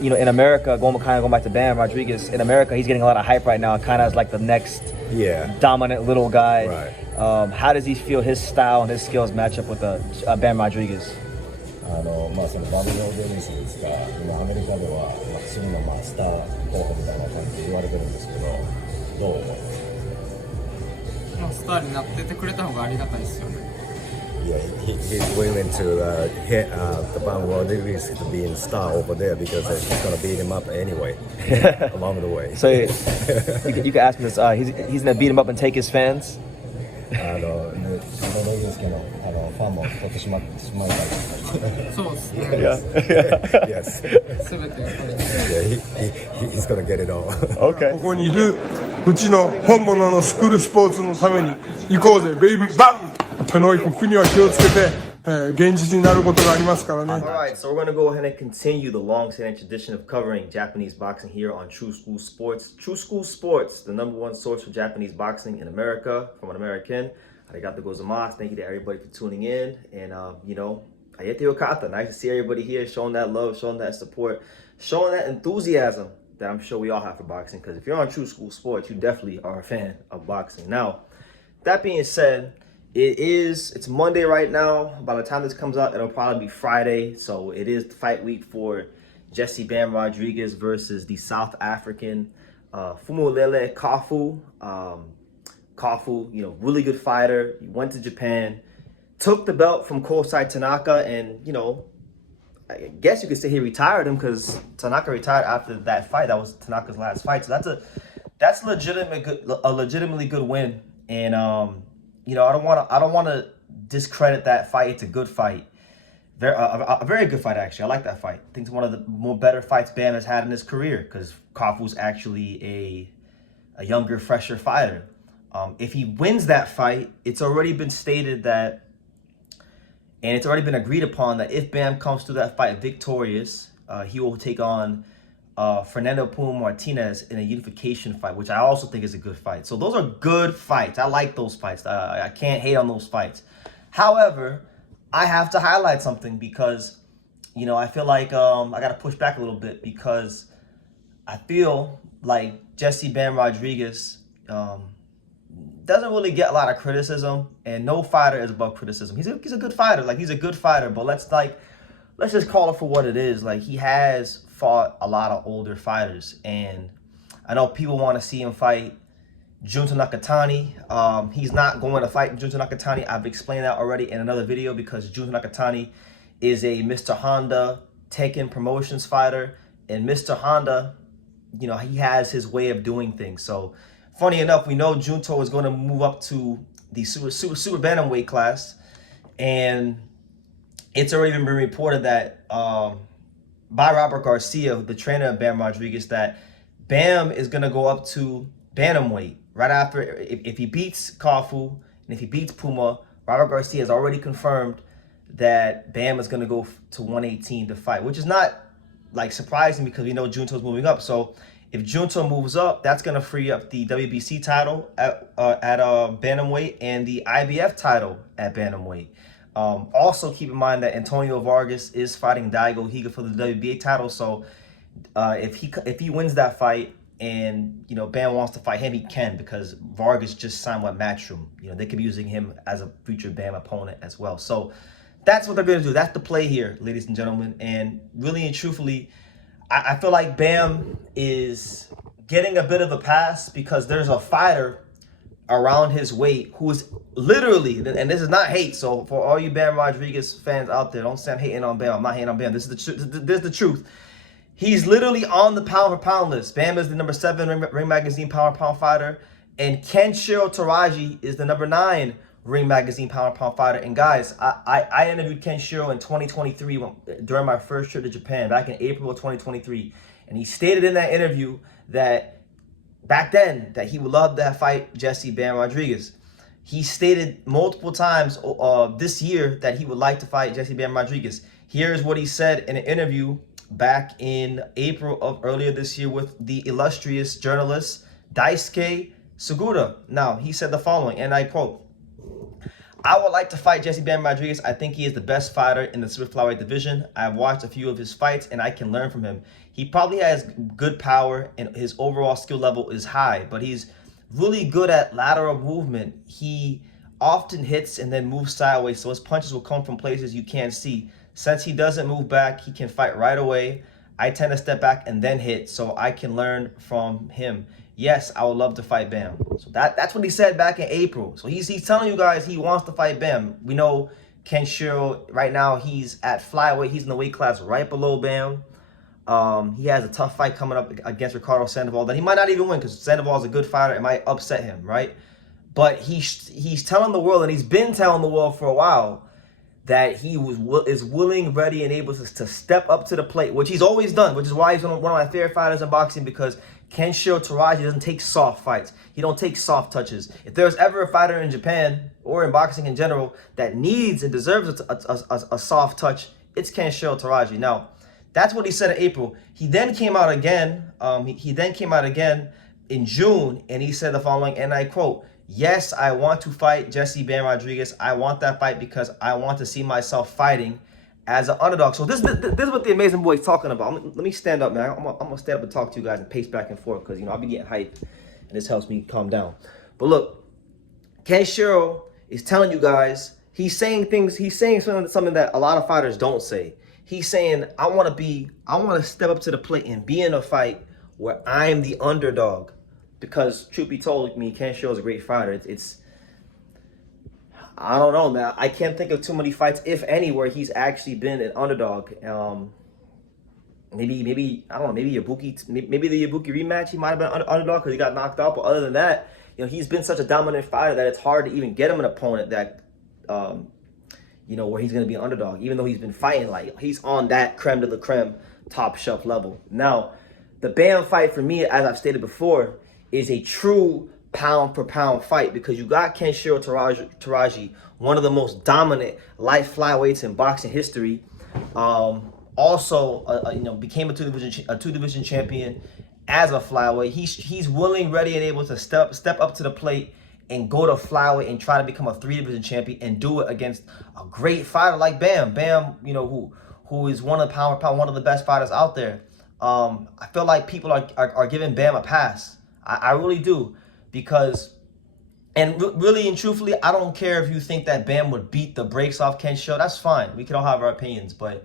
in America, going back to Bam Rodriguez, in America, he's getting a lot of hype right now, kind of as like the next dominant little guy. Right. How does he feel his style and his skills match up with Bam Rodriguez? そのバブル・オーデニスですが、今アメリカでは、次のスター候補みたいな感じで言われてるんですけど、どう思います？スターになっててくれた方がありがたいですよね。Yeah, he's willing to hit the Bam Rodriguez to be in star over there because he's gonna beat him up anyway along the way. So you can ask him this. He's gonna beat him up and take his fans. ロドリゲス家のファンも取ってしまいたい。そうですね。Yes. すべてやっぱり。Yeah, he's gonna get it all. Okay. ここにいるうちの本物のスクールスポーツのために行こうぜ、ベイビーバン！この国は気をつけて、現実になることがありますからね。Alright, so we're going to go ahead and continue the long-standing tradition of covering Japanese boxing here on True School Sports. True School Sports, the #1 source for Japanese boxing in America, from an American. Arigato gozaimasu. Thank you to everybody for tuning in. And, ayete okata. Nice to see everybody here showing that love, showing that support, showing that enthusiasm that I'm sure we all have for boxing. Because if you're on True School Sports, you definitely are a fan of boxing. Now, that being said, it's Monday right now. By the time this comes out, it'll probably be Friday. So it is the fight week for Jesse Bam Rodriguez versus the South African Fumulele Kafu. Kafu, really good fighter. He went to Japan, took the belt from Kosai Tanaka, and I guess you could say he retired him because Tanaka retired after that fight. That was Tanaka's last fight. So that's a legitimately good win. And I don't want to discredit that fight. It's a good fight, a very good fight actually. I like that fight. I think it's one of the better fights Bam has had in his career because Kafu's actually a younger, fresher fighter. If he wins that fight, it's already been stated that, and it's already been agreed upon that if Bam comes through that fight victorious, he will take on Fernando Puma Martinez in a unification fight, which I also think is a good fight. So those are good fights. I like those fights. I can't hate on those fights. However, I have to highlight something because, I feel like I got to push back a little bit because I feel like Jesse Bam Rodriguez doesn't really get a lot of criticism, and no fighter is above criticism. He's a good fighter. He's a good fighter, but let's just call it for what it is. He has fought a lot of older fighters, and I know people want to see him fight Junta Nakatani. He's not going to fight Junta Nakatani. I've explained that already in another video because Junta Nakatani is a Mr. Honda Tekken Promotions fighter, and Mr. Honda, he has his way of doing things. So funny enough, we know Junto is going to move up to the super bantamweight class, and it's already been reported that by Robert Garcia, the trainer of Bam Rodriguez, that Bam is going to go up to bantamweight right after. If he beats Kafu and if he beats Puma, Robert Garcia has already confirmed that Bam is going to go to 118 to fight, which is not surprising because we know Junto's moving up. So if Junto moves up, that's going to free up the WBC title at bantamweight and the IBF title at bantamweight. Also, keep in mind that Antonio Vargas is fighting Daigo Higa for the WBA title. So if he wins that fight and Bam wants to fight him, he can because Vargas just signed with Matchroom. They could be using him as a future Bam opponent as well. So that's what they're going to do. That's the play here, ladies and gentlemen. And really and truthfully, I feel like Bam is getting a bit of a pass because there's a fighter around his weight who is literally, and this is not hate, so for all you Bam Rodriguez fans out there, don't stand hating on Bam. I'm not hating on Bam. This is the truth. He's literally on the pound for pound list. Bam is the #7 Ring Magazine pound for pound fighter, and Kenshiro Teraji is the #9 Ring Magazine pound for pound fighter. And guys, I interviewed Kenshiro in 2023 during my first trip to Japan back in April of 2023, and he stated in that interview that back then that he would love to fight Jesse Bam Rodriguez. He stated multiple times this year that he would like to fight Jesse Bam Rodriguez. Here's what he said in an interview back in April of earlier this year with the illustrious journalist Daisuke Sugura. Now, he said the following, and I quote, I would like to fight Jesse Bam Rodriguez. I think he is the best fighter in the super flyweight division. I've watched a few of his fights and I can learn from him. He probably has good power and his overall skill level is high, but he's really good at lateral movement. He often hits and then moves sideways, so his punches will come from places you can't see. Since he doesn't move back, he can fight right away. I tend to step back and then hit, so I can learn from him. Yes, I would love to fight Bam. So that's what he said back in April. So he's telling you guys he wants to fight Bam. We know Kenshiro right now, he's at flyweight. He's in the weight class right below Bam. He has a tough fight coming up against Ricardo Sandoval that he might not even win because Sandoval is a good fighter. It might upset him, right? But he's telling the world, and he's been telling the world for a while, that he is willing, ready, and able to step up to the plate, which he's always done, which is why he's one of my favorite fighters in boxing, because Kenshiro Teraji doesn't take soft fights. He don't take soft touches. If there's ever a fighter in Japan or in boxing in general that needs and deserves a soft touch, it's Kenshiro Teraji. Now, that's what he said in April. He then came out again. He then came out again in June, and he said the following, and I quote, "Yes, I want to fight Jesse Bam Rodriguez. I want that fight because I want to see myself fighting as an underdog." So this is what the Amazing Boy is talking about. Let me stand up, man. I'm gonna stand up and talk to you guys and pace back and forth because I'll be getting hyped, and this helps me calm down. But look, Kenshiro is telling you guys, he's saying something that a lot of fighters don't say. He's saying, I want to step up to the plate and be in a fight where I'm the underdog. Because truth be told, Kenshiro is a great fighter. I don't know, man. I can't think of too many fights, if any, where he's actually been an underdog. Maybe I don't know. Maybe the Ibuki rematch, he might have been an underdog because he got knocked out. But other than that, he's been such a dominant fighter that it's hard to even get him an opponent that, where he's going to be an underdog. Even though he's been fighting, like he's on that creme de la creme, top shelf level. Now, the Bam fight for me, as I've stated before, is a true pound for pound fight because you got Kenshiro Teraji, one of the most dominant light flyweights in boxing history. Also, became a two division champion as a flyweight. He's willing, ready, and able to step up to the plate and go to flyweight and try to become a 3 division champion and do it against a great fighter like Bam. Bam, who is one of the pound for pound, one of the best fighters out there. I feel like people are giving Bam a pass. I really do, because, and really and truthfully, I don't care if you think that Bam would beat the brakes off Kenshiro. That's fine. We can all have our opinions, but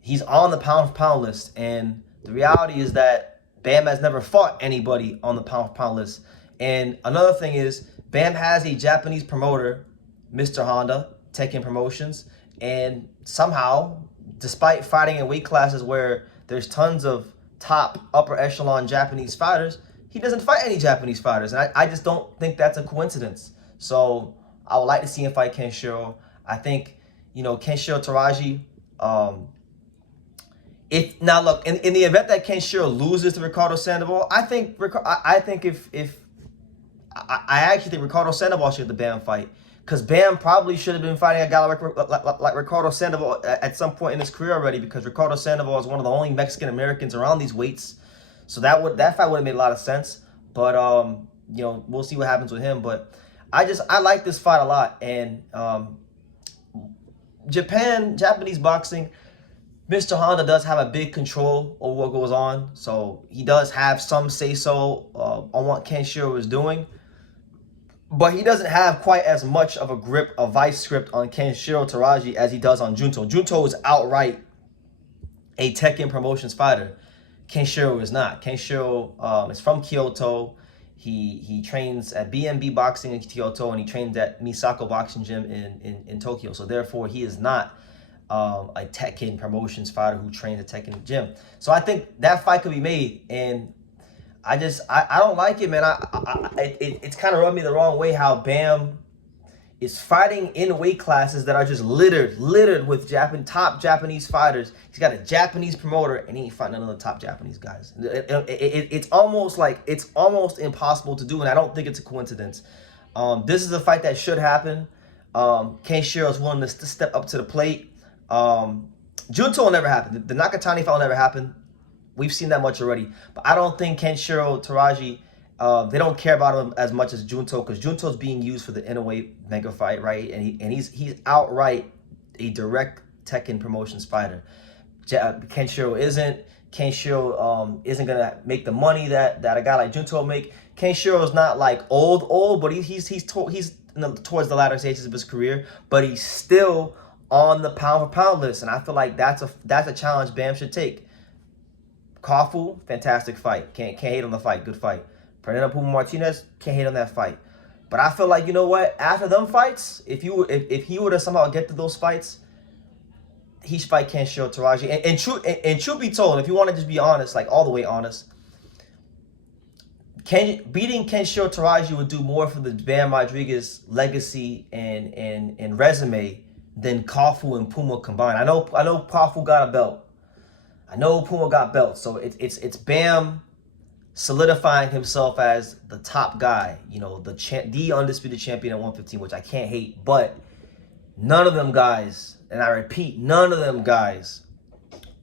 he's on the pound for pound list, and the reality is that Bam has never fought anybody on the pound for pound list. And another thing is, Bam has a Japanese promoter, Mr. Honda, Tekken Promotions, and somehow, despite fighting in weight classes where there's tons of top upper echelon Japanese fighters, he doesn't fight any Japanese fighters, and I just don't think that's a coincidence. So I would like to see him fight Kenshiro. I think, Kenshiro Teraji, now look, in the event that Kenshiro loses to Ricardo Sandoval, I actually think Ricardo Sandoval should have the Bam fight, because Bam probably should have been fighting a guy like Ricardo Sandoval at some point in his career already, because Ricardo Sandoval is one of the only Mexican Americans around these weights. So that fight would have made a lot of sense. But we'll see what happens with him. But I like this fight a lot. And Japanese boxing, Mr. Honda does have a big control over what goes on. So he does have some say-so on what Kenshiro is doing. But he doesn't have quite as much of a vice grip on Kenshiro Teraji as he does on Junto. Junto is outright a Tekken Promotions fighter. Kenshiro is not. Kenshiro is from Kyoto. He trains at BMB Boxing in Kyoto, and he trains at Misako Boxing Gym in Tokyo. So therefore, he is not a Tekken Promotions fighter who trains at Tekken Gym. So I think that fight could be made, and I don't like it, man. It's kind of rubbed me the wrong way how Bam is fighting in weight classes that are just littered with top Japanese fighters. He's got a Japanese promoter, and he ain't fighting none of the top Japanese guys. It's almost impossible to do, and I don't think it's a coincidence. This is a fight that should happen. Kenshiro is willing to step up to the plate. Junto will never happen. The Nakatani fight will never happen. We've seen that much already. But I don't think Kenshiro Teraji They don't care about him as much as Junto, because Junto's being used for the Inoue mega fight, right? And he's outright a direct Tekken Promotions fighter. Kenshiro isn't. Kenshiro isn't gonna make the money that a guy like Junto make. Kenshiro's not like old, but he's towards the latter stages of his career, but he's still on the pound for pound list, and I feel like that's a challenge Bam should take. Kofu, fantastic fight. Can't hate on the fight. Good fight. Fernando Puma Martinez, can't hate on that fight. But I feel like, you know what? After them fights, if he were to somehow get to those fights, he should fight Kenshiro Teraji. And truth be told, if you want to just be honest, like all the way honest, beating Kenshiro Teraji would do more for the Bam Rodriguez legacy and resume than Kofu and Puma combined. I know Kofu got a belt. I know Puma got belts. So it's Bam solidifying himself as the top guy, you know, the undisputed champion at 115, which I can't hate. But none of them guys, and I repeat, none of them guys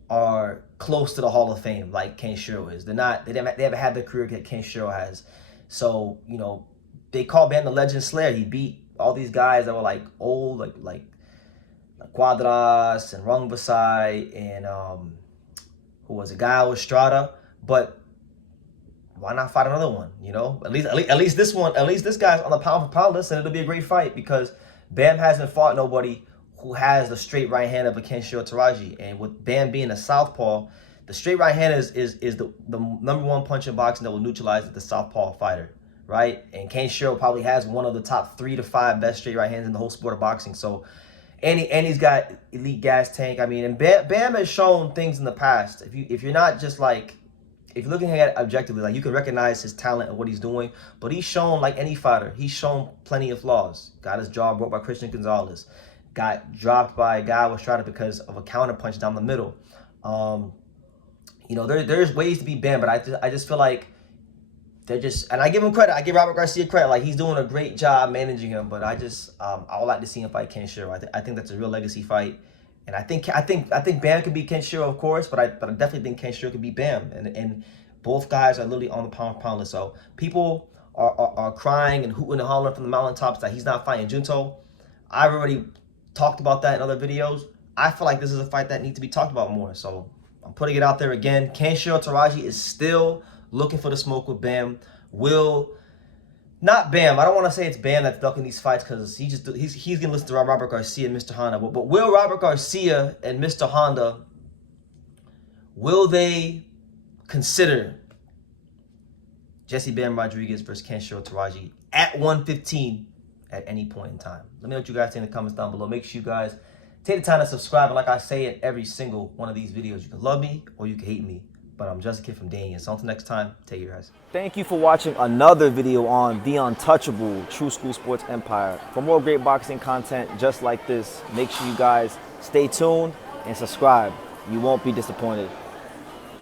are close to the Hall of Fame like Kenshiro is. They haven't had the career that Kenshiro has. So, you know, they call Bam the Legend Slayer. He beat all these guys that were like old, like Quadras and Rung Basai and who was a guy with Estrada. But why not fight another one? You know, at least this one, at least this guy's on the pound for pound list, and it'll be a great fight because Bam hasn't fought nobody who has the straight right hand of a Kenshiro Teraji. And with Bam being a southpaw, the straight right hand is the number one punch in boxing that will neutralize the southpaw fighter, right? And Kenshiro probably has one of the top 3 to 5 best straight right hands in the whole sport of boxing. So, and he's got elite gas tank. I mean, and Bam has shown things in the past. If you're not just like, if you're looking at it objectively, like you can recognize his talent and what he's doing, but he's shown, like any fighter, he's shown plenty of flaws. Got his jaw broke by Christian Gonzalez. Got dropped by a guy with Estrada because of a counter punch down the middle. You know, there's ways to beat Bam, but I just feel like they're just, and I give him credit. I give Robert Garcia credit. Like, he's doing a great job managing him, but I would like to see him fight Kenshiro. I think that's a real legacy fight. And I think Bam can beat Kenshiro, of course, but I definitely think Kenshiro can beat Bam. And both guys are literally on the pound for pound list. So people are crying and hooting and hollering from the mountaintops that he's not fighting Junto. I've already talked about that in other videos. I feel like this is a fight that needs to be talked about more. So I'm putting it out there again. Kenshiro Teraji is still looking for the smoke with Bam. Not Bam. I don't want to say it's Bam that's ducking these fights because he's gonna listen to Robert Garcia and Mr. Honda. But will Robert Garcia and Mr. Honda, will they consider Jesse Bam Rodriguez versus Kenshiro Teraji at 115 at any point in time? Let me know what you guys think in the comments down below. Make sure you guys take the time to subscribe. And like I say in every single one of these videos, you can love me or you can hate me. But I'm just a kid from Daniel. So until next time, take care, guys. Thank you for watching another video on the untouchable True School Sports Empire. For more great boxing content just like this, make sure you guys stay tuned and subscribe. You won't be disappointed.